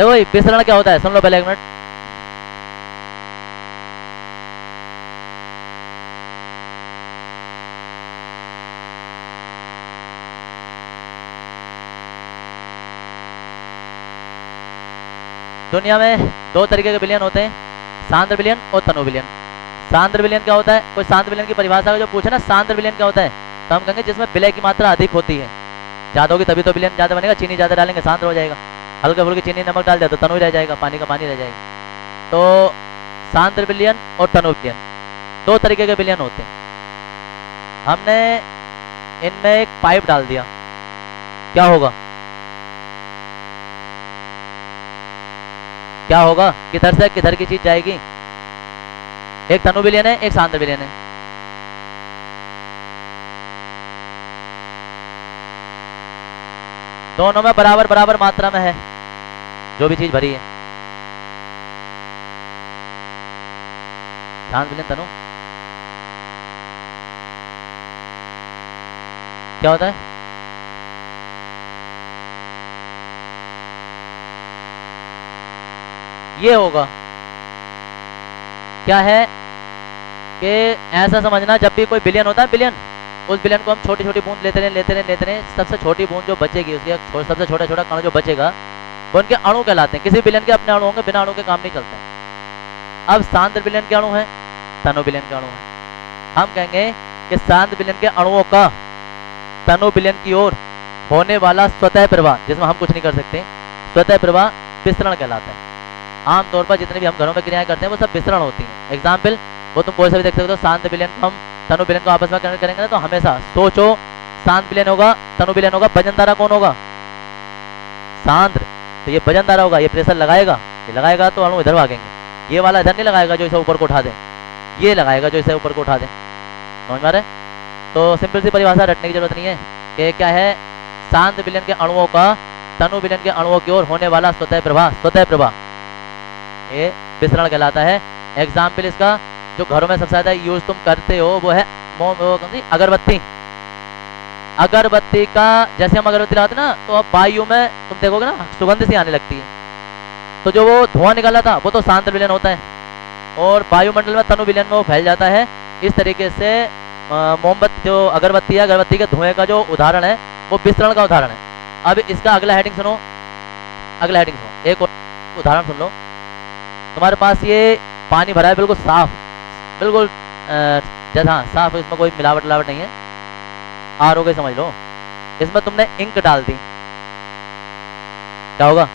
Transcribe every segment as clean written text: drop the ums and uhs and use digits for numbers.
देखो भाई विसरण क्या होता है, सुन लो पहले 1 मिनट। दुनिया में 2 तरीके के विलयन होते हैं, सांद्र विलयन और तनु विलयन। सांद्र विलयन क्या होता है, कोई सांद्र विलयन की परिभाषा का जो पूछे ना, सांद्र विलयन क्या होता है, तो हम कहेंगे जिसमें विलय की मात्रा अधिक होती है। ज्यादा होगी तभी तो विलयन ज्यादा बनेगा, चीनी ज्यादा डालेंगे सांद्र हो जाएगा, हल्के फुल्के चीनी नमक डाल दिया तो तनु ही रह जाएगा, पानी का पानी रह जाएगा। तो सांद्र विलयन और तनु विलयन 2 तरीके के विलयन होते हैं। हमने इनमें एक पाइप डाल दिया, क्या होगा, क्या होगा, किधर से किधर की चीज जाएगी। एक तनु विलयन है, एक सांद्र विलयन है। दोनों में बराबर बराबर मात्रा में है जो भी चीज भरी है। सांद्र विलयन तनु क्या होता है, ये होगा, क्या है कि ऐसा समझना, जब भी कोई विलयन होता है विलयन, उस विलयन को हम छोटी छोटी बूंद लेते रहे, सबसे छोटी बूंद जो बचेगी, उसके सबसे छोटा छोटा कण जो बचेगा वो उनके अणु कहलाते हैं। किसी विलयन के अपने अणु होंगे, बिना अणु के काम नहीं चलते हैं। अब सांद्र विलयन के अणु हैं, तनु विलयन के अणु हैं। हम कहेंगे कि सांद्र विलयन के अणुओं का तनु विलयन की ओर होने वाला स्वतः प्रवाह, जिसमें हम कुछ नहीं कर सकते, स्वतः प्रवाह विसरण कहलाता है। आमतौर पर जितने भी हम घरों में क्रियाएं करते हैं वो सब विसरण होती हैं। एग्जाम्पल वो तुम कोई से भी देख सकते हो, शांत विलयन को हम तनु विलयन को आपस में करेंगे ना, तो हमेशा सोचो शांत विलयन होगा, तनु विलयन होगा, वजनधारा कौन होगा, सांद्र, तो ये वजनधारा होगा, ये प्रेशर लगाएगा, ये लगाएगा तो अणु इधर भागेंगे, ये वाला इधर नहीं लगाएगा जो इसे ऊपर को उठा दे, ये लगाएगा जो इसे ऊपर को उठा दे। समझ में आ रहा है? तो सिंपल सी परिभाषा रटने की जरूरत नहीं है कि क्या है, शांत विलयन के अणुओं का तनु विलयन के अणुओं की ओर होने वाला स्वतः प्रवाह ये विसरण कहलाता है। एग्जाम्पल इसका जो घरों में सबसे ज्यादा यूज तुम करते हो वो है अगरबत्ती। अगरबत्ती का जैसे हम अगरबत्ती लगाते ना, तो अब वायु में तुम देखोगे ना सुगंध सी आने लगती है, तो जो वो धुआं निकला था वो तो शांत विलयन होता है, और वायुमंडल में तनु विलयन में वो फैल जाता है। इस तरीके से मोमबत्ती जो अगरबत्ती है, अगरबत्ती के धुएं का जो उदाहरण है वो विसरण का उदाहरण है। अब इसका अगला हेडिंग सुनो, अगला हेडिंग सुनो, एक और उदाहरण सुन लो। तुम्हारे पास ये पानी भरा है बिल्कुल साफ, बिल्कुल जैसा साफ, इसमें कोई मिलावट नहीं है, आर गई समझ लो। इसमें तुमने इंक डाल दी, क्या होगा,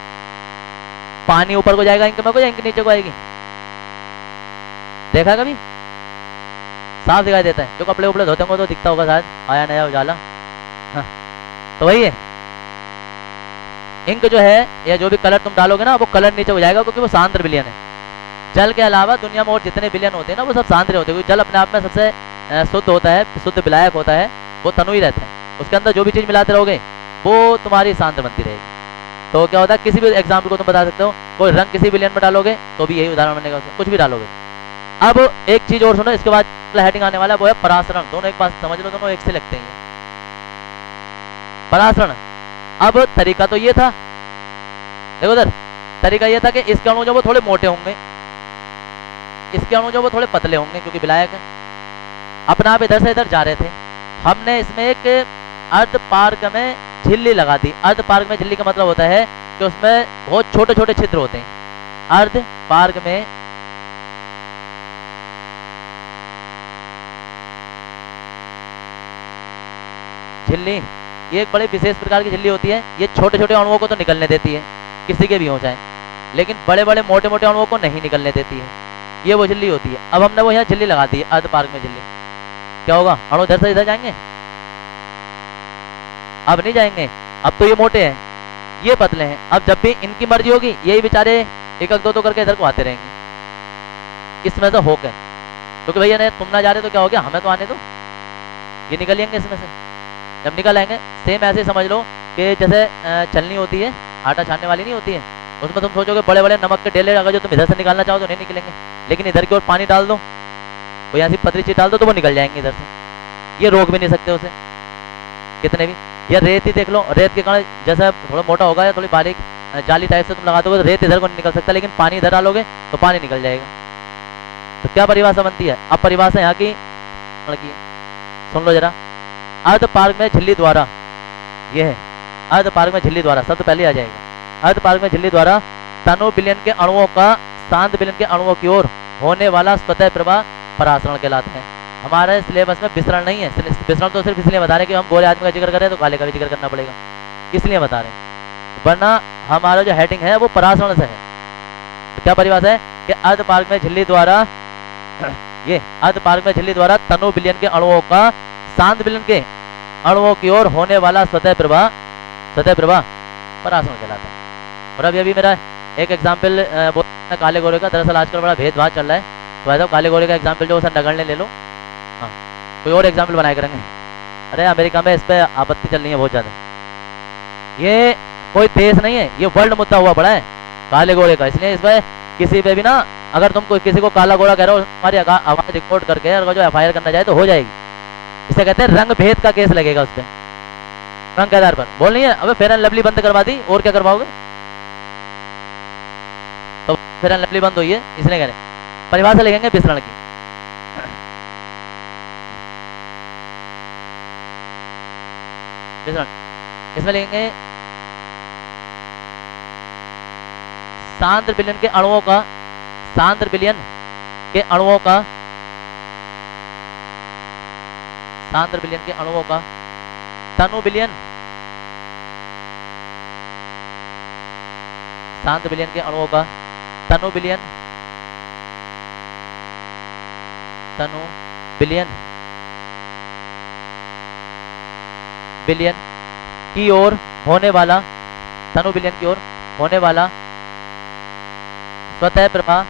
पानी ऊपर को जाएगा इंक में को, या इंक नीचे को आएगी, देखा कभी, साफ दिखाई देता है। जो कपड़े उपड़े धोते होंगे तो दिखता होगा शायद, आया नया उजाला। हाँ तो वही है, इंक जो है या जो भी कलर तुम डालोगे ना वो कलर नीचे हो जाएगा, क्योंकि वो सांद्र विलयन है। जल के अलावा दुनिया में और जितने विलयन होते हैं ना वो सब सांद्र होते हैं, क्योंकि जल अपने आप में सबसे शुद्ध होता है, शुद्ध विलायक होता है, वो तनु ही रहता है। उसके अंदर जो भी चीज मिलाते रहोगे वो तुम्हारी सांद्र बनती रहेगी। तो क्या होता है, किसी भी एग्जाम्पल को तुम बता सकते हो, कोई रंग किसी विलयन में डालोगे तो भी यही उदाहरण बनेगा, कुछ भी डालोगे। अब एक चीज और सुनो, इसके बाद हेडिंग आने वाला वो है परासरण। दोनों एक बात समझ लो, दोनों एक से लगते हैं। परासरण, अब तरीका तो ये था, देखो उधर तरीका ये था कि इसके अणु जो वो थोड़े मोटे होंगे, इसके अणु जो वो थोड़े पतले होंगे, क्योंकि विलायक है, अपना आप इधर से इधर जा रहे थे। हमने इसमें एक अर्ध पार्ग में झिल्ली लगा दी। अर्ध पार्ग में झिल्ली का मतलब होता है कि उसमें बहुत छोटे छोटे छिद्र होते हैं। अर्ध पार्ग में झिल्ली ये एक बड़े विशेष प्रकार की झिल्ली होती है। ये छोटे छोटे अणुओं को तो निकलने देती है, किसी के भी हो जाए, लेकिन बड़े बड़े मोटे मोटे अणुओं को नहीं निकलने देती है। ये वो झिल्ली होती है। अब हमने वो यहाँ झिल्ली लगा दी है, अर्ध पार्ग में झिल्ली, क्या होगा, अणु इधर से इधर जाएंगे, अब नहीं जाएंगे। अब तो ये मोटे हैं, ये पतले हैं। अब जब भी इनकी मर्जी होगी यही बेचारे एक एक दो दो करके इधर को आते रहेंगे, इसमें से होकर, क्योंकि भैया नहीं तुम ना जा रहे तो क्या हो गया, हमें तो आने दो, ये निकल जाएंगे इसमें से। जब निकल आएंगे, सेम ऐसे समझ लो कि जैसे छलनी होती है, आटा छानने वाली नहीं होती है, उसमें तुम सोचोगे बड़े बड़े नमक के डेले अगर जो तुम इधर से निकालना चाहो तो नहीं निकलेंगे, लेकिन इधर की ओर पानी डाल दो, वो यहाँ से पतली चीज डाल दो तो वो निकल जाएंगे इधर से। ये रोक भी नहीं सकते उसे कितने भी। या रेत ही देख लो, रेत के कारण जैसा थोड़ा मोटा होगा या थोड़ी बारीक जाली टाइप से तुम लगा दोगे तो रेत इधर को नहीं निकल सकता, लेकिन पानी इधर डालोगे तो पानी निकल जाएगा। तो क्या परिभाषा बनती है? अब परिभाषा यहाँ की की सुन लो जरा। अर्ध पार्क में झिल्ली द्वारा, ये है अर्ध पार्क में झिल्ली द्वारा, शब्द पहले आ जाएगा। अर्ध पार्क में झिल्ली द्वारा तनु विलयन के अणुओं का शांत विलयन के अणुओं की ओर होने वाला स्वतः प्रवाह परासरण कहलाता है। हमारे सिलेबस में विसरण नहीं है, विसरण तो सिर्फ इसलिए बता रहे हैं कि हम गोरे आदमी का जिक्र कर रहे हैं तो काले का भी जिक्र करना पड़ेगा, इसलिए बता रहे हैं, वरना हमारा जो हेडिंग है वो परासरण से है। तो क्या परिभाषा है कि अर्ध पार्क में झिल्ली द्वारा ये अर्ध पार्क में झिल्ली द्वारा तनु विलयन के अणुओं का शांत विलयन के अणुओं की ओर होने वाला स्वतः प्रवाह परासरण कहलाता है। और अभी मेरा एक एग्जाम्पल काले गोरे का, दरअसल आजकल बड़ा भेदभाव चल रहा है, तो ऐसा काले गोरे का एग्जाम्पल जो सर नगरने ले लो, हाँ कोई और एग्जाम्पल बनाए करेंगे। अरे अमेरिका में इस पर आपत्ति चल रही है बहुत ज़्यादा। ये कोई देश नहीं है, ये वर्ल्ड मुद्दा हुआ पड़ा है काले गोरे का, इसलिए इस पर किसी पे भी ना, अगर तुम किसी को काला गोरा कह रहे हो, तुम्हारी आवाज रिकॉर्ड करके अगर जो एफआईआर करना चाहे तो हो जाएगी। इसे कहते हैं रंग भेद का केस लगेगा उस पर, रंग के आधार पर। बोल नहीं है अबे फेयर एंड लवली बंद करवा दी, और क्या करवाओगे? तो फेयर एंड लवली बंद हुई है, इसलिए कह रहे हैं। परिभाषा लिखेंगे विसरण की। विसरण इसमें लिखेंगे सांद्र विलयन के अणुओं का, सांद्र विलयन के अणुओं का, सांद्र विलयन के अणुओं का तनु विलयन, सांद्र विलयन के अणुओं का तनु विलयन, तनु विलयन विलयन की ओर होने वाला, तनु विलयन की ओर होने वाला स्वतः प्रवाह,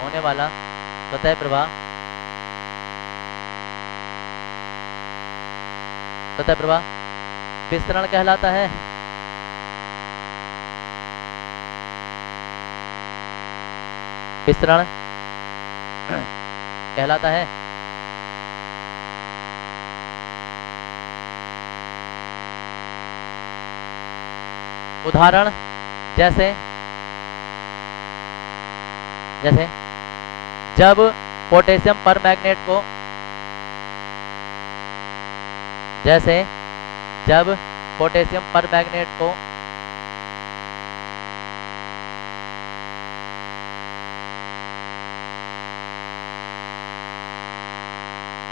होने वाला स्वतः प्रवाह, स्वतः प्रवाह विसरण कहलाता है। विसरण कहलाता है। उदाहरण जैसे जब पोटेशियम परमैंगनेट को, जब पोटेशियम परमैंगनेट को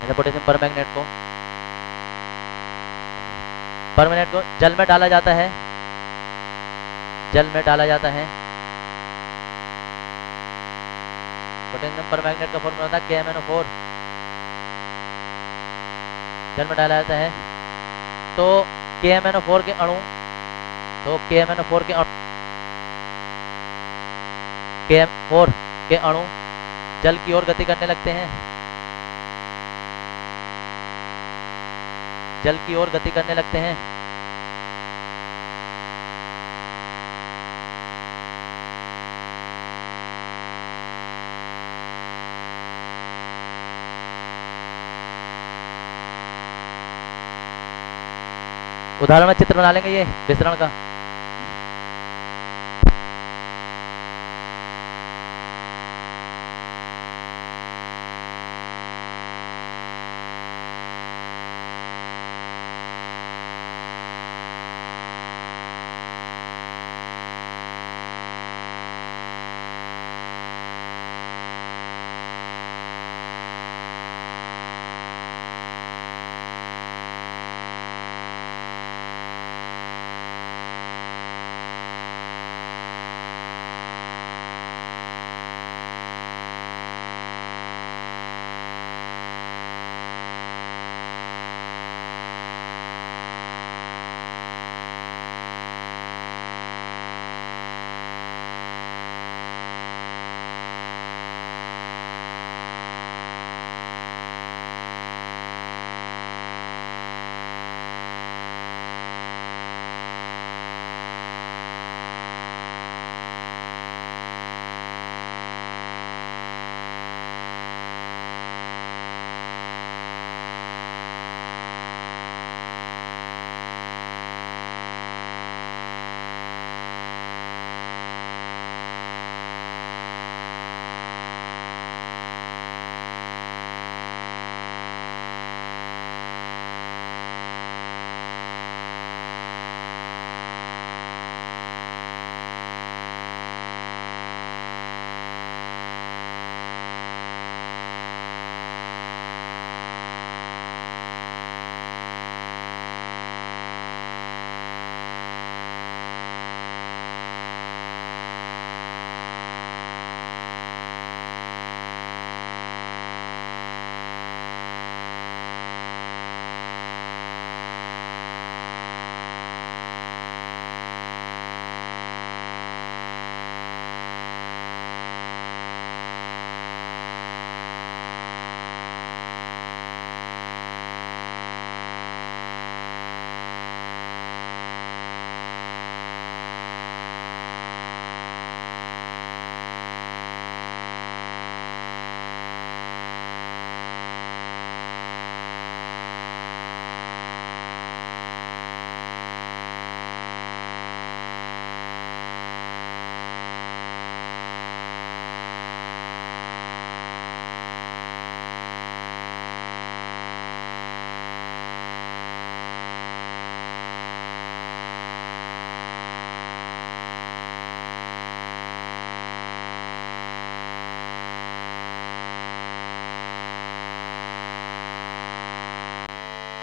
पोटेशियम परमैंगनेट को जल में डाला जाता है, जल में डाला जाता है। पोटेशियम परमैंगनेट का फॉर्मूला था KMnO4, जल में डाला जाता है तो KMnO4 के अणु, KMnO4 के अणु जल की ओर गति करने लगते हैं, जल की ओर गति करने लगते हैं। उदाहरण में चित्र बना लेंगे ये विसरण का।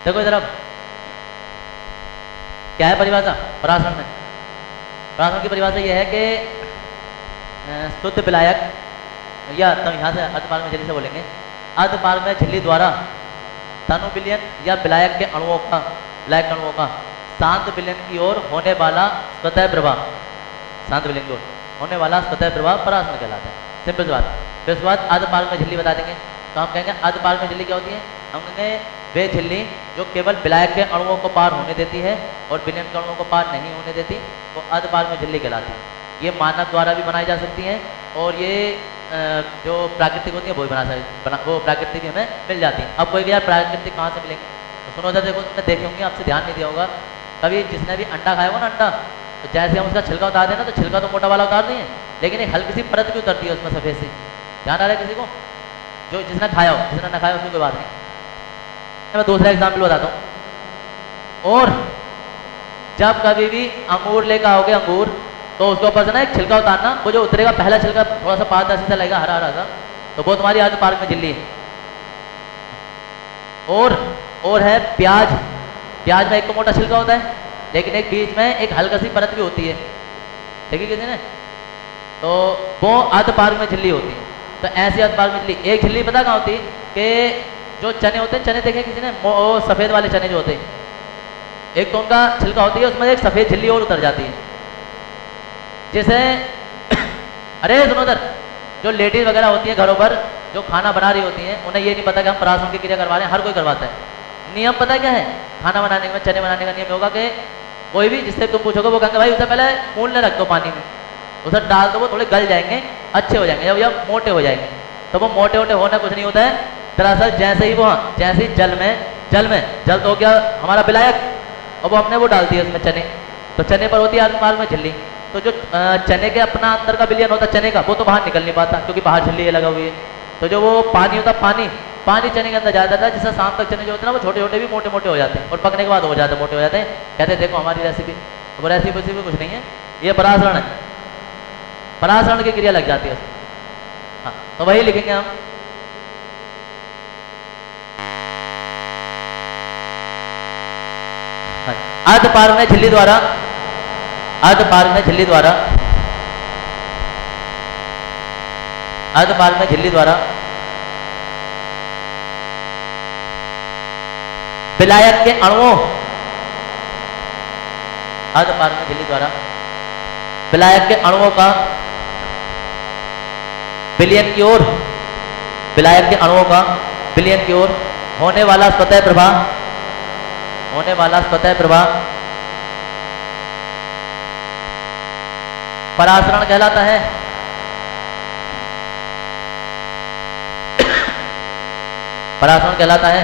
देखो इधर अब क्या है परिभाषा परासरण में। परासरण की परिभाषा यह है कि शुद्ध विलायक, या तब यहाँ से अर्धपारक में झिल्ली से बोलेंगे, अर्धपारक में झिल्ली द्वारा तनु विलयन या विलायक के अणुओं का, विलायक अणुओं का शांत विलयन की ओर होने वाला स्वतः प्रवाह, शांत विलयन की ओर होने वाला स्वतः प्रवाह परासरण कहलाता है। सिंपल सी बात। फिर उसके बाद अर्धपारक में झिल्ली बता देंगे, तो हम कहेंगे अर्धपारक में झिल्ली क्या होती है। हम कहेंगे वे झिल्ली जो केवल विलायक के अणुओं को पार होने देती है और विलयन के अणुओं को पार नहीं होने देती, वो अर्धपारक में झिल्ली कहलाती है। ये मानव द्वारा भी बनाई जा सकती हैं और ये जो प्राकृतिक होती है वो भी वो प्राकृतिक भी हमें मिल जाती है। अब कोई भी यार प्राकृतिक कहाँ से मिलेंगे, तो सुनो उधर देखो, तुमने देखे होंगे, आपसे ध्यान नहीं दिया होगा कभी, जिसने भी अंडा खाया हो ना अंडा, तो जैसे हम उसका छिलका उतार दें ना, तो छिलका तो मोटा वाला उतार दें, लेकिन एक हल्की सी परत भी उतरती है उसमें सफेद सी। ध्यान आ रहा है किसी को? जो जिसने खाया हो, जिसने ना खाया उसकी कोई बात नहीं। मैं दूसरा एग्जाम्पल बताता हूँ। और जब कभी भी अंगूर लेकर आओगे अंगूर, तो उसके ऊपर से ना एक छिलका उतारना, वो जो उतरेगा पहला छिलका थोड़ा सा पारदर्शी सा लगेगा, हरा हरा सा, तो वो तुम्हारी अर्धपारक में झिल्ली है। और है प्याज। प्याज में एक तो मोटा छिलका होता है, लेकिन एक बीच में एक हल्का सी परत भी होती है, देखिए किसी ने, तो वो अर्धपारक में झिल्ली होती है। तो ऐसी अर्धपारक में झिल्ली, एक झिल्ली पता कहाँ होती है कि जो चने होते हैं, चने देखे किसी ने, वो सफेद वाले चने जो होते हैं, एक तो उनका छिलका होती है, उसमें एक सफेद झिल्ली और उतर जाती है, जैसे अरे सुनो इधर, जो लेडीज वगैरह होती है घरों पर जो खाना बना रही होती हैं, उन्हें ये नहीं पता कि हम परासरण की क्रिया करवा रहे हैं। हर कोई करवाता है। नियम पता है क्या है? खाना बनाने में, चने बनाने का नियम होगा कि कोई भी जिससे तुम पूछोगे वो कहेंगे भाई उसे पहले मूलने रख दो पानी में, उसे डाल दो, वो थोड़े गल जाएंगे, अच्छे हो जाएंगे, जब मोटे हो जाएंगे। तो वो मोटे मोटे होना कुछ नहीं होता है, दरअसल जैसे ही वो, जैसे ही जल तो हो गया हमारा विलायक, और वो हमने वो डाल दिया उसमें चने, तो चने पर होती है अर्धपारक में झिल्ली। तो जो चने के अपना अंदर का विलयन होता है चने का, वो तो बाहर निकल नहीं पाता क्योंकि बाहर झिल्ली लगा हुई है। तो जो वो पानी होता है, पानी चने के अंदर जा जाता है, जिससे शाम तक चने जो होते हैं ना वो छोटे छोटे भी मोटे मोटे हो जाते हैं, और पकने के बाद हो जाते हैं, मोटे हो जाते हैं। कहते हैं देखो हमारी रेसिपी, वो रेसिपी कुछ नहीं है, ये परासरण है, परासरण की क्रिया लग जाती है उसमें। हाँ, तो वही लिखेंगे हम। अर्धपारक में झिल्ली द्वारा, अर्धपारक में झिल्ली द्वारा, अर्धपारक में झिल्ली द्वारा विलायक के अणुओं, अर्धपारक में झिल्ली द्वारा विलायक के अणुओं का विलयन की ओर, विलायक के अणुओं का विलयन की ओर होने वाला स्वतः प्रवाह, होने वाला स्वतः प्रवाह परासरण कहलाता है। परासरण कहलाता है।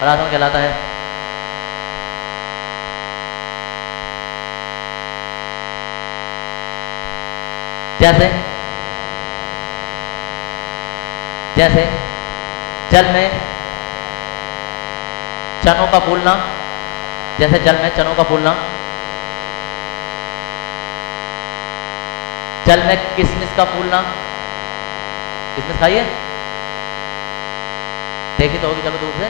परासरण कहलाता है। जैसे जैसे जल में चनों का फूलना, जैसे जल में चनों का फूलना, जल में किशमिश का फूलना। किशमिश खाइए, देखी तो होगी, चलो दूर से।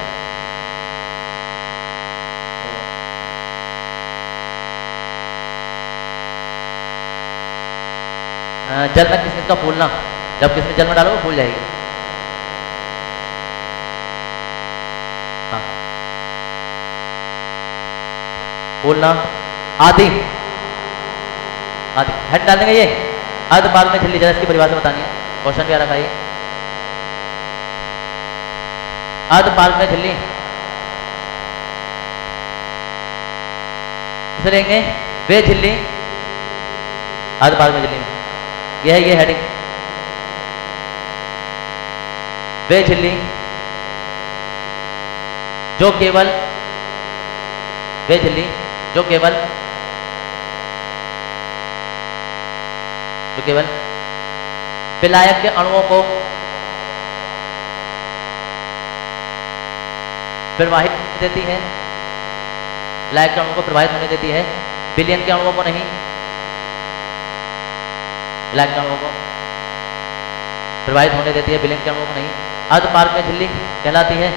जल में किशमिश का फूलना, जब किशमिश जल में डालो वो फूल जाएगी। हाँ, फूलना आदि, आदि हेड डाल देंगे। ये अर्धपारक में झिल्ली, जरा इसकी परिभाषा बतानी है, क्वेश्चन भी आ रखा है। अर्धपारक में झिल्ली इसे लेंगे, वे झिल्ली अर्धपारक में झिल्ली में, यह है ये हेडिंग, वे झिल्ली जो केवल, वे झिल्ली जो केवल विलायक के अणुओं को प्रवाहित देती है, विलायक के अणुओं को प्रवाहित होने देती है, विलयन के अणुओं को नहीं, विलायक के अणुओं को प्रवाहित होने देती है, विलयन के अणुओं को नहीं। अर्धपारक में झिल्ली कहलाती है।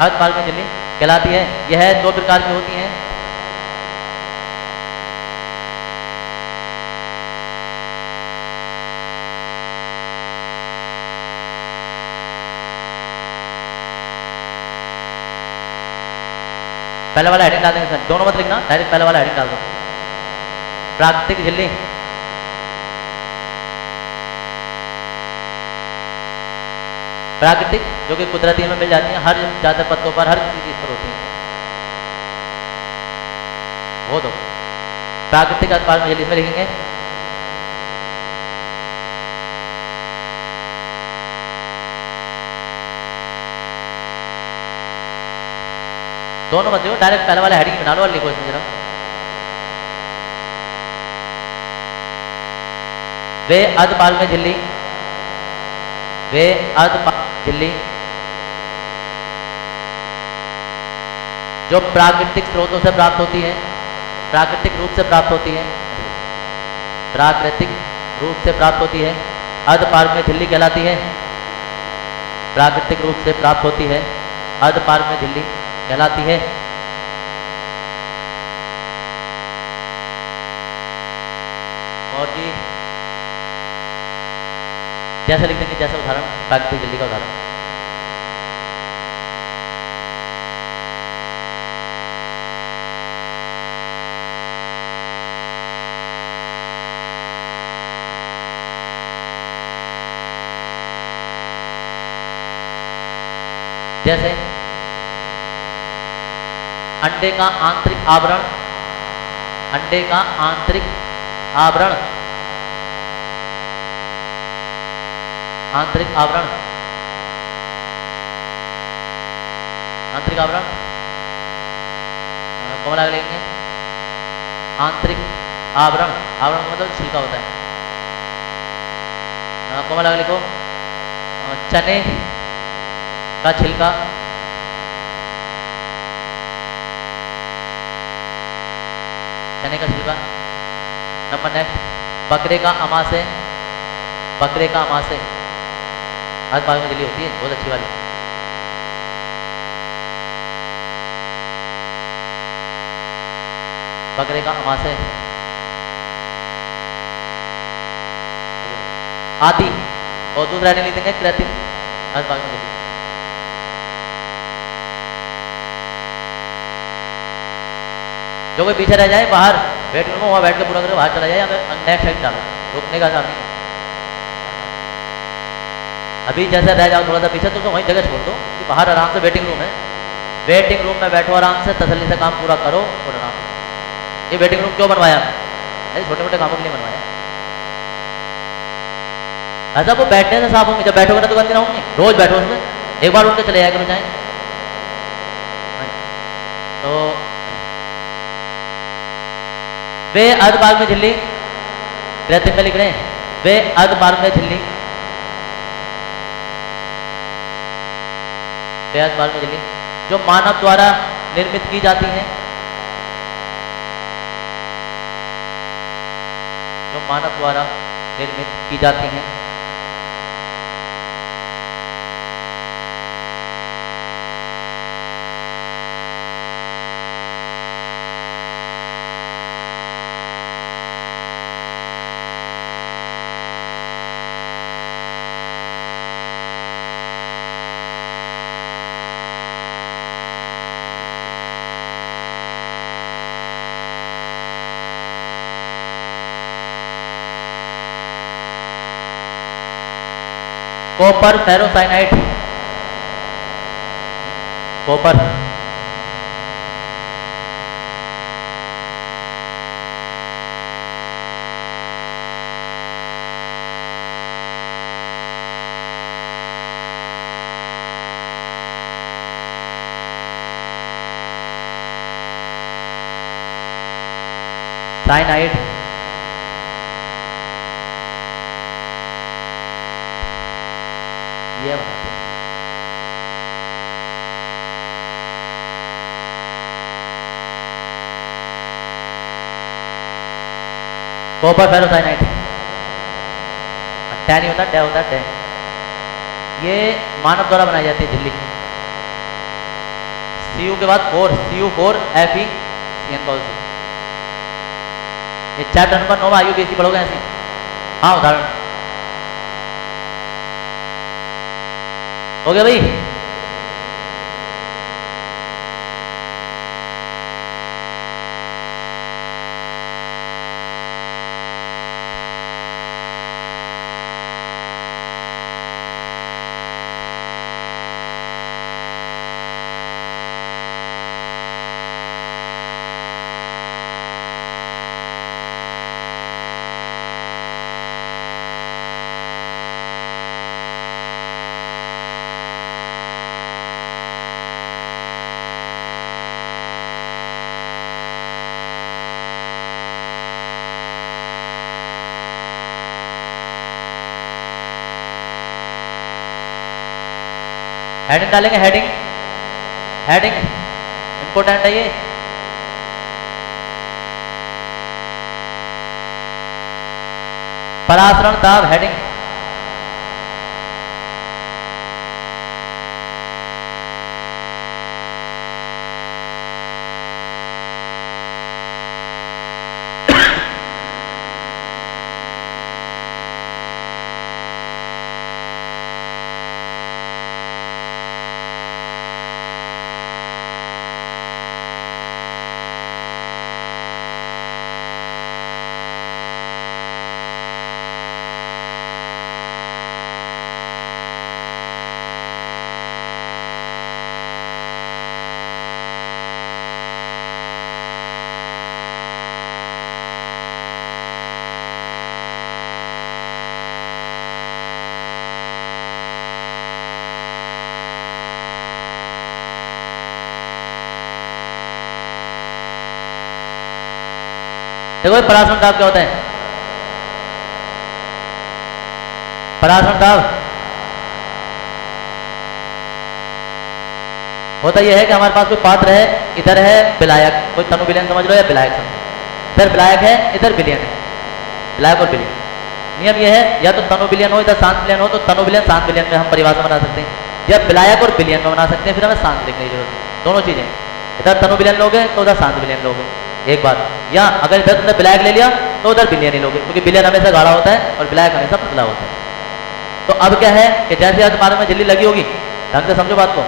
अर्धपारक में झिल्ली कहलाती है। यह दो प्रकार की होती हैं। पहले वाला हेडिंग डाल देंगे सर, दोनों मत लिखना, डायरेक्ट पहले वाला हेडिंग डाल दो। प्राकृतिक झिल्ली, प्राकृतिक जो कि कुदरती हमें मिल जाती है, हर ज्यादा पत्तों पर, हर किसी चीज पर होती है, वो दो। प्राकृतिक अर्धपारक में झिल्ली इसमें लिखेंगे। दोनों मत लिखो, डायरेक्ट पहले वाला हेडिंग बना लो और लिखो इसमें जरा। वे अर्धपारक में झिल्ली, वे अर्धपारक झिल्ली जो प्राकृतिक स्रोतों से प्राप्त होती है, प्राकृतिक रूप से प्राप्त होती है, प्राकृतिक रूप से प्राप्त होती है, अर्धपारक में झिल्ली कहलाती है। प्राकृतिक रूप से प्राप्त होती है, अर्धपारक में झिल्ली कहलाती है। और जी जैसे लिख देंगे, जैसे उदाहरण, प्राकृतिक झिल्ली का उदाहरण। जैसे अंडे का आंतरिक आवरण, अंडे का आंतरिक आवरण, आंतरिक आवरण, आंतरिक आवरण कौन लगा लेंगे? आंतरिक आवरण, आवरण का मतलब छिलका होता है। कौन लगा लिखो? चने का छिलका, चने का छिलका। नंबर नेक्स्ट, बकरे का अमाशय, बकरे का अमाशय अर्धपारक में झिल्ली होती है, बहुत अच्छी वाली। बकरे का अमाशय आदि। और दूसरा हेडिंग लिख देंगे कृत्रिम अर्धपारक में झिल्ली। जो कोई पीछे रह जाए बाहर वेट रूम में, वहां बैठ के पूरा करके बाहर चला जाए, नेक्स्ट हेडिंग डालो, रुकने का काम नहीं। अभी जैसे रह जाओ थोड़ा सा पीछे तो वहीं जगह छोड़ दो कि बाहर आराम से वेटिंग रूम है, वेटिंग रूम में बैठो, आराम से तसल्ली से काम पूरा करो और आराम से। ये वेटिंग रूम क्यों बनवाया? ऐसे छोटे मोटे कामों के लिए बनवाया। ऐसा वो बैठने से साफ होंगे, जब बैठोगे ना तो गंदी ना होंगे, रोज बैठो उसमें, एक बार उठ के चले जाए करो जाए। तो वे अर्धपारक में झिल्ली, कृत्रिम में लिख रहे हैं, वे अर्धपारक में झिल्ली, वे अर्धपारक में झिल्ली जो मानव द्वारा निर्मित की जाती हैं, जो मानव द्वारा निर्मित की जाती हैं। कॉपर फेरोसाइनाइड, कॉपर साइनाइड ये बनाते हैं। कॉपर फेरोसाइनाइड, टै नहीं होता, डै होता है, डै। ये मानव द्वारा बनाई जाती है झिल्ली। Cu के बाद 4, Cu4 FeCN। ये चैप्टर नंबर 9 में IUPAC पढ़ोगे ऐसे। हाँ उदाहरण हो गया भाई। हेडिंग डालेंगे, हेडिंग, हेडिंग इंपोर्टेंट है ये। परासरण दाब हेडिंग। देखो परासरण दाब क्या होता है। परासरण दाब होता यह है कि हमारे पास कोई पात्र है, इधर है विलायक, कोई तनु विलयन समझ लो या विलायक समझ लो। इधर विलायक है, इधर विलयन है, विलायक और विलयन। नियम यह है या तो तनु विलयन हो, इधर शांत विलयन हो, तो तनु विलयन शांत विलयन में हम परिभाषा बना सकते हैं, या विलायक और विलयन में बना सकते हैं, फिर हमें शांत लिखने की जरूरत है। दोनों चीजें, इधर तनु विलयन लोगे तो उधर शांत विलयन लोगे, एक बात। या अगर इधर तुमने विलायक ले लिया तो उधर विलयन ही लोगे, क्योंकि विलयन हमेशा गाढ़ा होता है और विलायक हमेशा पतला होता है। तो अब क्या है कि जैसे आज तुम्हारे में झिल्ली लगी होगी, ढंग से समझो बात को।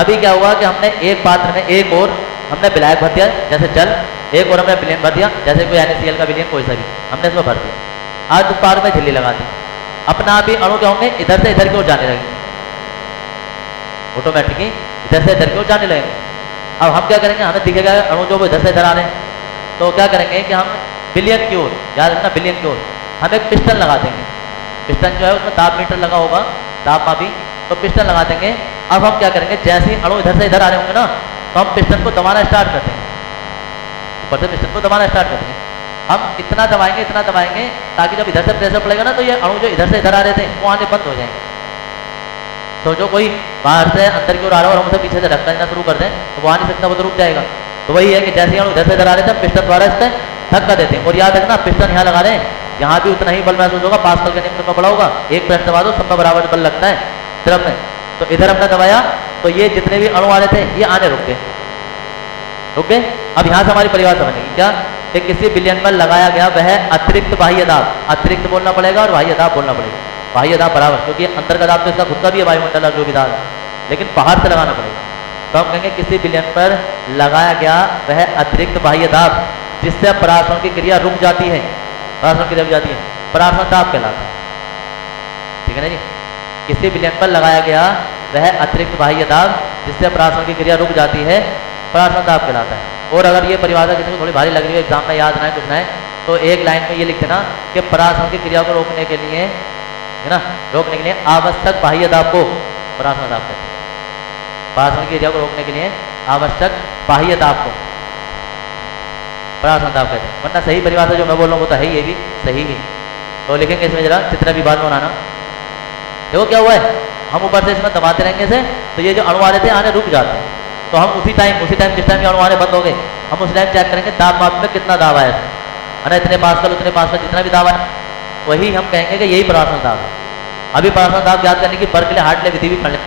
अभी क्या हुआ कि हमने एक पात्र में एक और हमने विलायक भर दिया, जैसे जल, एक और हमने विलयन भर दिया, जैसे कोई NaCl का विलयन कोई सा भी हमने इसमें भर दिया। आज तुम पात्र में झिल्ली लगा दी, अपना आप ही अणु क्या होंगे, इधर से इधर की ओर जाने लगेंगे, ऑटोमेटिकली इधर से इधर की ओर जाने लगेंगे। अब हम क्या करेंगे, हमें दिखेगा अणु जो वो इधर से इधर आ रहे हैं, तो क्या करेंगे कि हम विलयन की ओर, याद रखना विलयन की ओर हम एक पिस्टन लगा देंगे। पिस्टन जो है उसमें दाब मीटर लगा होगा, दाब मापी, तो पिस्टन लगा देंगे। अब हम क्या करेंगे, जैसे ही अणु इधर से इधर आ रहे होंगे ना, तो हम पिस्टन को दबाना स्टार्ट कर देंगे, ऊपर से पिस्टन को दबाना स्टार्ट कर देंगे। हम इतना दबाएंगे ताकि जब इधर से प्रेशर पड़ेगा ना, तो ये अणु जो इधर से इधर आ रहे थे वो आने बंद हो जाएंगे। तो जो कोई बाहर से अंदर की ओर आ रहा है और हम उसे पीछे से धक्का देना शुरू कर दें तो वो आ नहीं सकता, वो तो रुक जाएगा। तो वही है कि जैसे अणु इधर से इधर आ रहे थे, पिस्टन द्वारा इस पर धक्का देते हैं। और याद रखना, पिस्टन यहाँ लगा रहे हैं, यहाँ भी उतना ही बल महसूस होगा, पास्कल के नियम तुमने पढ़ा होगा, 1 प्रेस दबा दो सब में बराबर बल लगता है द्रव में। तो इधर हमने दबाया तो ये जितने भी अणु आ रहे थे ये आने रुक गए। अब यहाँ से हमारी परिभाषा बनेगी क्या, कि किसी विलयन पर लगाया गया वह अतिरिक्त बाह्य दाब, अतिरिक्त बोलना पड़ेगा और बाह्य दाब बोलना पड़ेगा। बाह्य दाब बराबर, क्योंकि अंदर का दाब तो इसका खुद का भी है वायुमंडल जो भी दाब है, लेकिन बाहर से लगाना पड़ेगा। तो हम कहेंगे किसी विलयन पर लगाया गया वह अतिरिक्त बाह्य दाब जिससे परासरण की क्रिया रुक जाती है, परासरण क्रिया रुक जाती है, परासरण दाब कहलाता है। ठीक है ना जी, किसी विलयन पर लगाया गया वह अतिरिक्त बाह्य दाब जिससे परासरण की क्रिया रुक जाती है, परासरण दाब कहलाता है। और अगर ये परिभाषा किसी को थोड़ी भारी लग रही है, एग्जाम में याद ना है कुछ ना है, तो एक लाइन में ये लिख देना कि परासरण की क्रिया को रोकने के लिए, है ना, रोकने के लिए आवश्यक बाह्य दाब को परासरण दाब कहते हैं। परासरण की क्रिया को रोकने के लिए आवश्यक बाह्य दाब को परासरण दाब कहते हैं। वरना सही परिभाषा जो मैं बोल रहा हूँ वो तो है ही, ये भी सही है। तो लिखेंगे इसमें जरा चित्र भी बाद में बनाना। देखो क्या हुआ है, हम ऊपर से इसमें दबाते रहेंगे से, तो ये जो अणु आ रहे थे आने रुक जाते हैं। तो हम उसी टाइम जिस टाइम ये अणु आने बंद हो गए, हम उस टाइम चेक करेंगे दाब माप में कितना दाब आया है ना, इतने पास्कल उतने पास्कल जितना भी दाब आया, वही हम कहेंगे कि यही परासरण दाब है। अभी परासरण दाब याद करने की बर्कले हार्टले विधि भी पढ़ लें,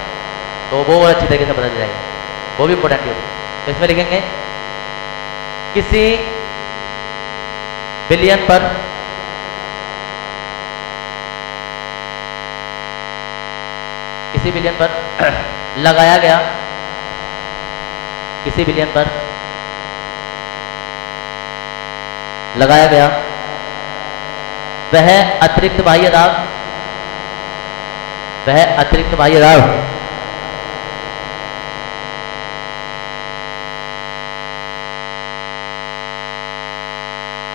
तो वो और अच्छी तरीके से पता चल जाएगा, वो भी इंपॉर्टेंट होती है। तो इसमें लिखेंगे किसी बिलियन पर लगाया गया, किसी बिलियन पर लगाया गया वह अतिरिक्त बाह्य दाब, वह अतिरिक्त बाह्य दाब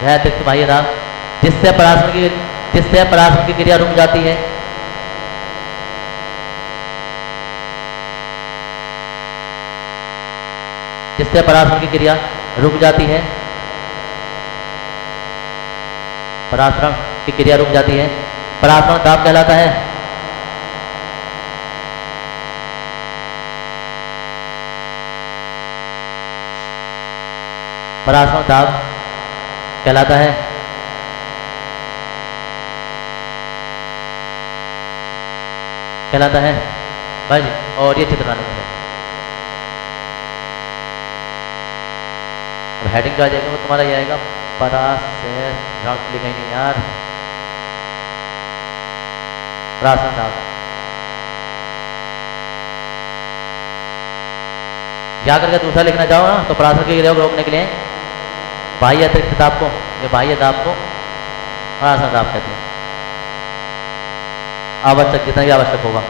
वह अतिरिक्त बाह्य दाब जिससे परासरण की क्रिया रुक जाती है, जिससे परासरण की क्रिया रुक जाती है, परासरण की क्रिया रुक जाती है, परासरण दाब कहलाता है। परासरण दाब कहलाता है। कहलाता है भाई जी। और ये चित्र बनाने के, अब हेडिंग जो आ जाएगा वो तुम्हारा ये आएगा परासरण, लिखा ही नहीं यार, परासरण दाब। या करके दूसरा लिखना चाहो ना, तो परासरण की क्रिया को रोकने के लिए बाह्य अतिरिक्त दाब को, ये बाह्य दाब को परासरण दाब कहते हैं। आवश्यक जितना भी आवश्यक होगा।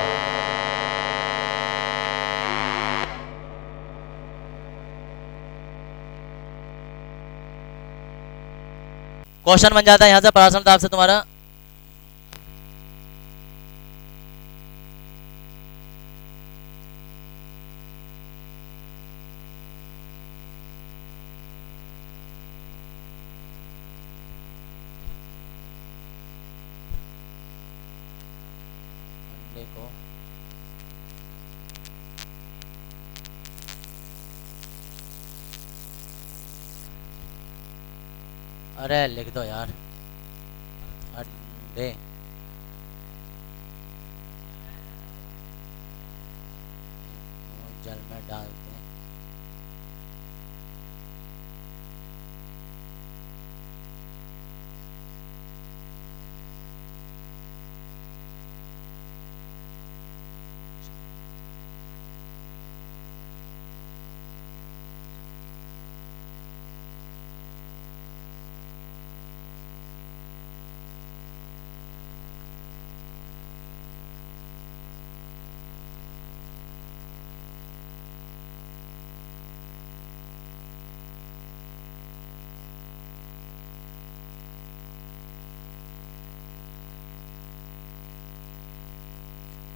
क्वेश्चन बन जाता है यहां से परासरण दाब से तुम्हारा देखो, अरे लिख दो यार, अंडे जल में डालते हैं।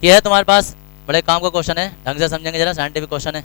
ये है तुम्हारे पास बड़े काम का क्वेश्चन है, ढंग से समझेंगे जरा, साइंटिफिक क्वेश्चन है।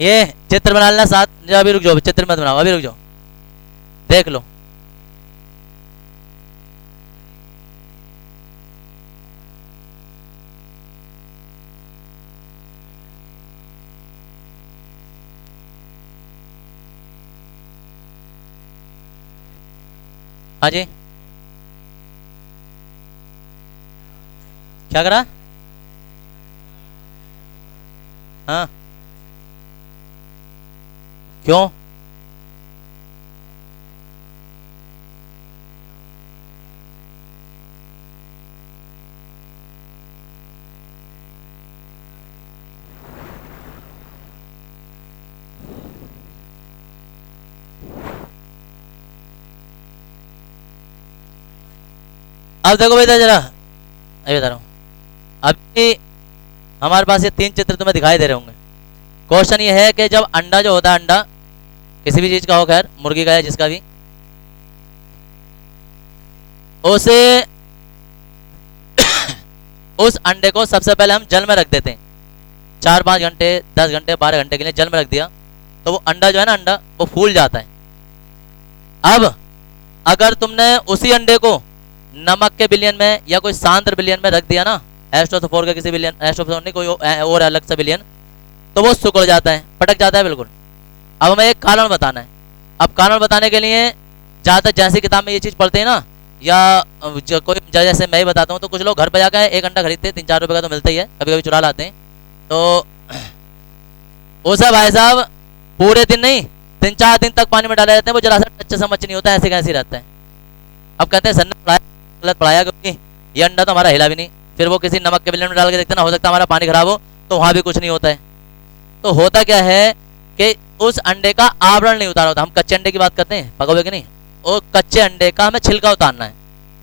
ये चित्र बना लेना साथ, अभी रुक जाओ, चित्र मत बनाओ, अभी रुक जाओ, देख लो। हाँ जी, क्या करा? हाँ, क्यों? अब देखो बेटा जरा, अभी बता रहा हूँ। अभी हमारे पास ये 3 चित्र तुम्हें दिखाई दे रहे होंगे। क्वेश्चन ये है कि जब अंडा जो होता है, अंडा किसी भी चीज का हो, खैर मुर्गी का है जिसका भी, उसे उस अंडे को सबसे पहले हम जल में रख देते हैं। 4-5 घंटे, 10 घंटे, 12 घंटे के लिए जल में रख दिया तो वो अंडा जो है ना, अंडा वो फूल जाता है। अब अगर तुमने उसी अंडे को नमक के बिलियन में या कोई सांद्र बिलियन में रख दिया ना, एस्ट्रोसफोर का किसी बिलियन, एस्ट्रोसफोर नहीं कोई और अलग सा बिलियन, तो वो सिकुड़ जाता है, पटक जाता है बिल्कुल। अब हमें एक कारण बताना है। अब कारण बताने के लिए ज़्यादातर जैसी किताब में ये चीज़ पढ़ते हैं ना, या कोई जैसे मैं ही बताता हूँ, तो कुछ लोग घर पे जाकर एक अंडा खरीदते हैं, 3-4 रुपये का तो मिलता ही है, कभी कभी चुरा लाते हैं। तो वो सब भाई साहब पूरे दिन नहीं, 3-4 दिन तक पानी में डाले जाते हैं, वो जरा सा टच समझ नहीं होता, ऐसे कैसे रहता है। अब कहते हैं सर ने पढ़ाया, गलत पढ़ाया, क्योंकि ये अंडा तो हमारा हिला भी नहीं। फिर वो किसी नमक के बिलियन में डाल के देखते ना, हो सकता है हमारा पानी खराब हो, तो वहाँ भी कुछ नहीं होता है। तो होता क्या है कि उस अंडे का आवरण नहीं उतारा होता। हम कच्चे अंडे की बात करते हैं, पका हुए कि नहीं, और कच्चे अंडे का हमें छिलका उतारना है।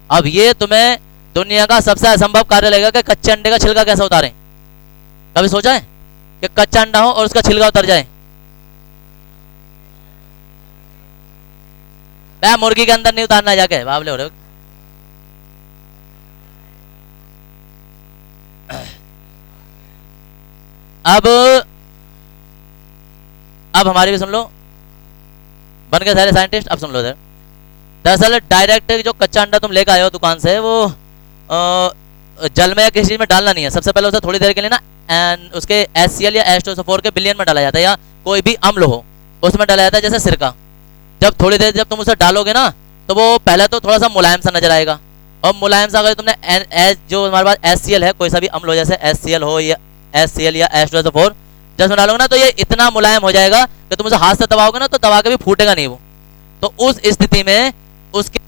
अब ये तुम्हें दुनिया का सबसे असंभव कार्य लगेगा कि कच्चे अंडे का छिलका कैसे उतारें। कभी सोचा है कि कच्चा अंडा हो और उसका छिलका उतर जाए? मैं मुर्गी के अंदर नहीं उतारना जाके, बाबले हो रहे हो। अब हमारी भी सुन लो, बन गए सारे साइंटिस्ट। अब सुन लो इधर, दरअसल डायरेक्ट जो कच्चा अंडा तुम लेकर आए हो दुकान से, वो जल में या किसी चीज में डालना नहीं है। सबसे पहले उसे थोड़ी देर के लिए ना उसके HCl या H2SO4 के बिलियन में डाला जाता है, या कोई भी अम्ल हो उसमें डाला जाता है, जैसे सिरका। जब थोड़ी देर जब तुम उसे डालोगे ना, तो वो पहले तो थोड़ा सा मुलायम सा नजर आएगा, और मुलायम सा अगर तुमने जो हमारे पास HCl है, कोई सा भी अम्ल हो, जैसे HCl हो या HCl या H2SO4, जब उसमें डालोगे ना, तो ये इतना मुलायम हो जाएगा कि तुम उसे हाथ से दबाओगे ना, तो दबा के भी फूटेगा नहीं वो। तो उस स्थिति में उसके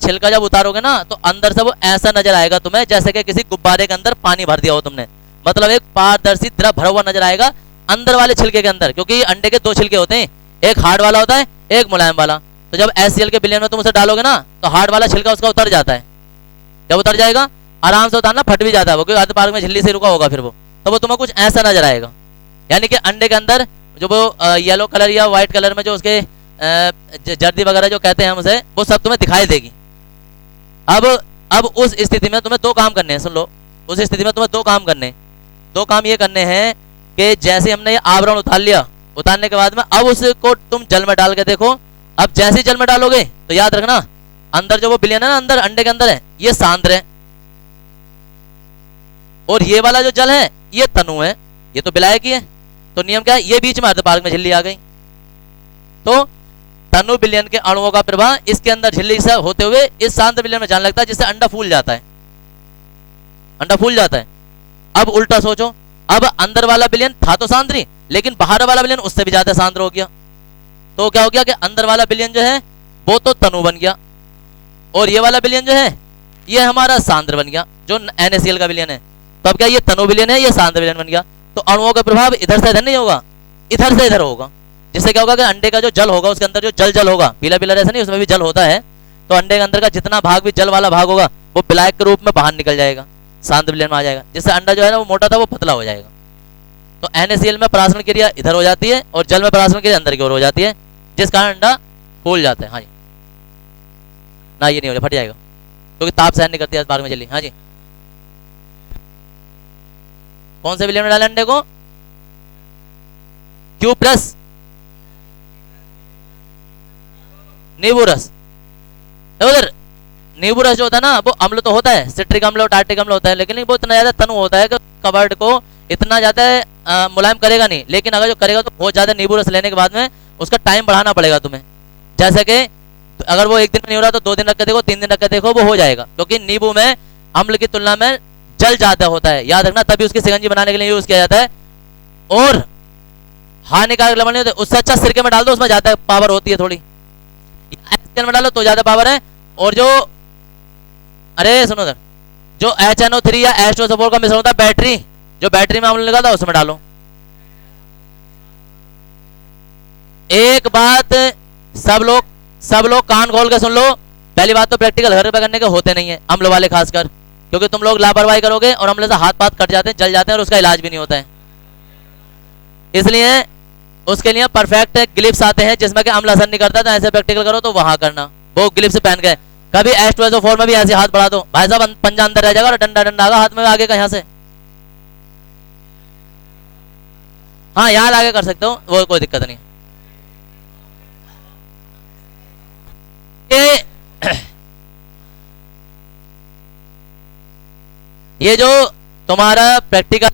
छिलका जब उतारोगे ना, तो अंदर से वो ऐसा नजर आएगा तुम्हें जैसे कि किसी गुब्बारे के अंदर पानी भर दिया हो तुमने। मतलब एक पारदर्शी द्रव भरा हुआ नजर आएगा अंदर वाले छिलके के अंदर, क्योंकि अंडे के 2 छिलके होते हैं, एक हार्ड वाला होता है, एक मुलायम वाला। तो जब HCl के बिलियन में तुम उसे डालोगे ना, तो हार्ड वाला छिलका उसका उतर जाता है। जब उतर जाएगा, आराम से उतारना, फट भी जाता है वो, क्योंकि आधे पार्क में झिल्ली से रुका होगा फिर वो, तो वो तुम्हें कुछ ऐसा नजर आएगा। यानी कि अंडे के अंदर जो वो येलो कलर या व्हाइट कलर में जो उसके जर्दी वगैरह जो कहते हैं हम उसे, वो सब तुम्हें दिखाई देगी। अब उस स्थिति में तुम्हें 2 काम करने हैं, सुन लो। उस स्थिति में तुम्हें 2 काम करने हैं। 2 काम ये करने हैं कि जैसे हमने ये आवरण उतार लिया, उतारने के बाद में अब उसको तुम जल में डाल के देखो। अब जैसे ही जल में डालोगे तो याद रखना, अंदर जो वो बिलियन है ना, अंदर अंडे के अंदर है, ये सांद्र है, और ये वाला जो जल है ये तनु है, ये तो विलायकी है। तो नियम क्या है, ये बीच में अर्धपारक में झिल्ली आ गई, तो तनु बिलियन के अणुओं का प्रवाह इसके अंदर झिल्ली से होते हुए इस सांद्र बिलियन में जाने लगता है, जिससे अंडा फूल जाता है। अंडा फूल जाता है। अब उल्टा सोचो, अब अंदर वाला बिलियन था तो सांद्री, लेकिन बाहर वाला बिलियन उससे भी ज्यादा सांद्र हो गया। तो क्या हो गया कि अंदर वाला बिलियन जो है वो तो तनु बन गया, और ये वाला बिलियन जो है ये हमारा सांद्र बन गया, जो NaCl का बिलियन है। तो अब क्या ये तनु बिलियन है, ये सांद्र बिलियन बन गया। तो अणुओं का प्रभाव इधर से इधर नहीं होगा, इधर से इधर होगा, जिससे क्या होगा कि अंडे का जो जल होगा उसके अंदर जो जल होगा, पीला पीला ऐसा नहीं, उसमें भी जल होता है, तो अंडे के अंदर का जितना भाग भी जल वाला भाग होगा वो विलायक के रूप में बाहर निकल जाएगा, सांद्र विलयन में आ जाएगा, जिससे अंडा जो है ना वो मोटा था वो पतला हो जाएगा। तो NaCl में परासरण क्रिया इधर हो जाती है और जल में परासरण क्रिया अंदर की ओर हो जाती है, जिस कारण अंडा फूल जाता है। हाँ जी, ना ये नहीं हो रहा, फट जाएगा क्योंकि ताप सहन नहीं करती है बाहर में जल्दी। हाँ जी, कौन से विलयन में डाले अंडे को? Q+ नींबू रस। उधर नींबू रस जो होता है ना वो अम्ल तो होता है, सिट्रिक अम्ल और टार्टिक अम्ल होता है, लेकिन वो इतना ज्यादा तनु होता है कि कवर्ड को इतना ज्यादा मुलायम करेगा नहीं। लेकिन अगर जो करेगा तो बहुत ज्यादा नींबू रस लेने के बाद में उसका टाइम बढ़ाना पड़ेगा तुम्हें। जैसे कि अगर वो 1 दिन में नहीं हो रहा तो 2 दिन रख के देखो, 3 दिन रख के देखो, वो हो जाएगा, क्योंकि नींबू में अम्ल की तुलना में जल जाता होता है, याद रखना, तभी उसकी शिकंजी बनाने के लिए यूज किया जाता है। और हानिकारक लवण नहीं होते, उससे अच्छा सिरके में डाल दो, उसमें ज्यादा पावर होती है थोड़ी, में डालो तो ज्यादा पावर है। और जो, अरे सुनो सर, जो HNO3 या H2SO4 का मिश्रण होता है बैटरी, जो बैटरी में अम्ल निकलता है उसमें डालो। एक बात सब लोग कान खोल के सुन लो, पहली बात तो प्रैक्टिकल घर पे करने के होते नहीं है, अम्ल वाले खासकर, क्योंकि तुम लोग लापरवाही करोगे और अम्ल से हाथ पाथ कट जाते हैं, जल जाते हैं और उसका इलाज भी नहीं होता है। इसलिए उसके लिए परफेक्ट ग्लिप्स आते हैं जिसमें कि अम्ल असर नहीं करता, तो ऐसे प्रैक्टिकल करो तो वहां करना, वो ग्लिप्स पहन के। कभी H2SO4 में भी ऐसे हाथ बढ़ा दो भाई साहब, पंजा अंदर रह जाएगा और डंडा डंडा आगा हाथ में आगे का, यहाँ से, हाँ यहाँ आगे कर सकते हो, वो कोई दिक्कत नहीं। ये जो तुम्हारा प्रैक्टिकल,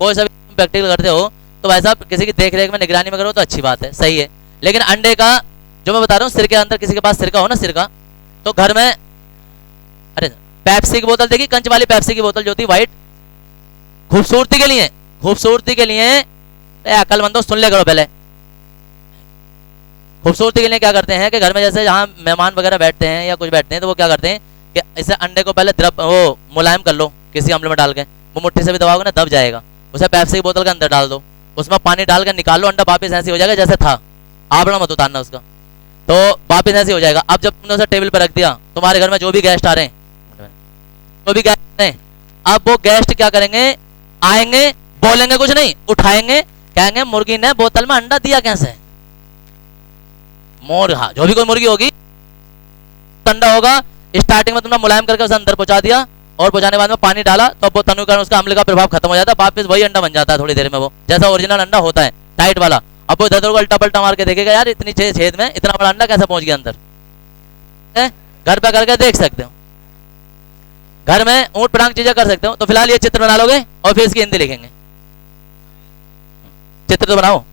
कोई सा भी प्रैक्टिकल करते हो तो भाई साहब किसी की देख रेख में निगरानी में करो तो अच्छी बात है, सही है। लेकिन अंडे का जो मैं बता रहा हूँ, सिर के अंदर किसी के पास सिरका हो ना, सिरका, तो घर में, अरे पेप्सी की बोतल देखी, कंच वाली पेप्सी की बोतल जो होती व्हाइट, खूबसूरती के लिए, खूबसूरती के लिए, अक्लमंदो सुन ले करो पहले, खूबसूरती के लिए क्या करते हैं कि घर में जैसे जहाँ मेहमान वगैरह बैठते हैं या कुछ बैठते हैं, तो वो क्या करते हैं कि इसे अंडे को पहले वो मुलायम कर लो किसी अम्ल में डाल के, वो मुट्ठी से भी दबाओगे ना दब जाएगा, उसे पेप्सी की बोतल के अंदर डाल दो, उसमें पानी डाल के निकाल लो, अंडा वापस ऐसे हो जाएगा जैसे था, आवरण मत उतारना उसका, तो वापस ऐसे हो जाएगा। अब जब तुमने उसे टेबल पर रख दिया, तुम्हारे घर में जो भी गेस्ट आ रहे हैं, जो भी गेस्ट हैं, अब वो गेस्ट क्या करेंगे, आएंगे, बोलेंगे कुछ नहीं, उठाएंगे, कहेंगे मुर्गी ने बोतल में अंडा दिया कैसे, हाँ जो भी कोई मुर्गी होगी, अंडा होगा, स्टार्टिंग में तुमने मुलायम करके उसे अंदर पहुंचा दिया, और पहुंचाने के बाद में पानी डाला, तो वो तनुकरण उसका अम्ल का प्रभाव खत्म हो जाता है, वापस वही अंडा बन जाता है थोड़ी देर में, वो जैसा ओरिजिनल अंडा होता है टाइट वाला। अब वो इधर उल्टा पलटा मार के देखेगा, यार इतनी छेद में इतना बड़ा अंडा कैसे पहुंच गया अंदर, घर पे करके देख सकते हो, घर में ऊंट पटांग चीजें कर सकते हो। तो फिलहाल ये चित्र बना लोगे और फिर इसकी हिंदी लिखेंगे, चित्र तो बनाओ।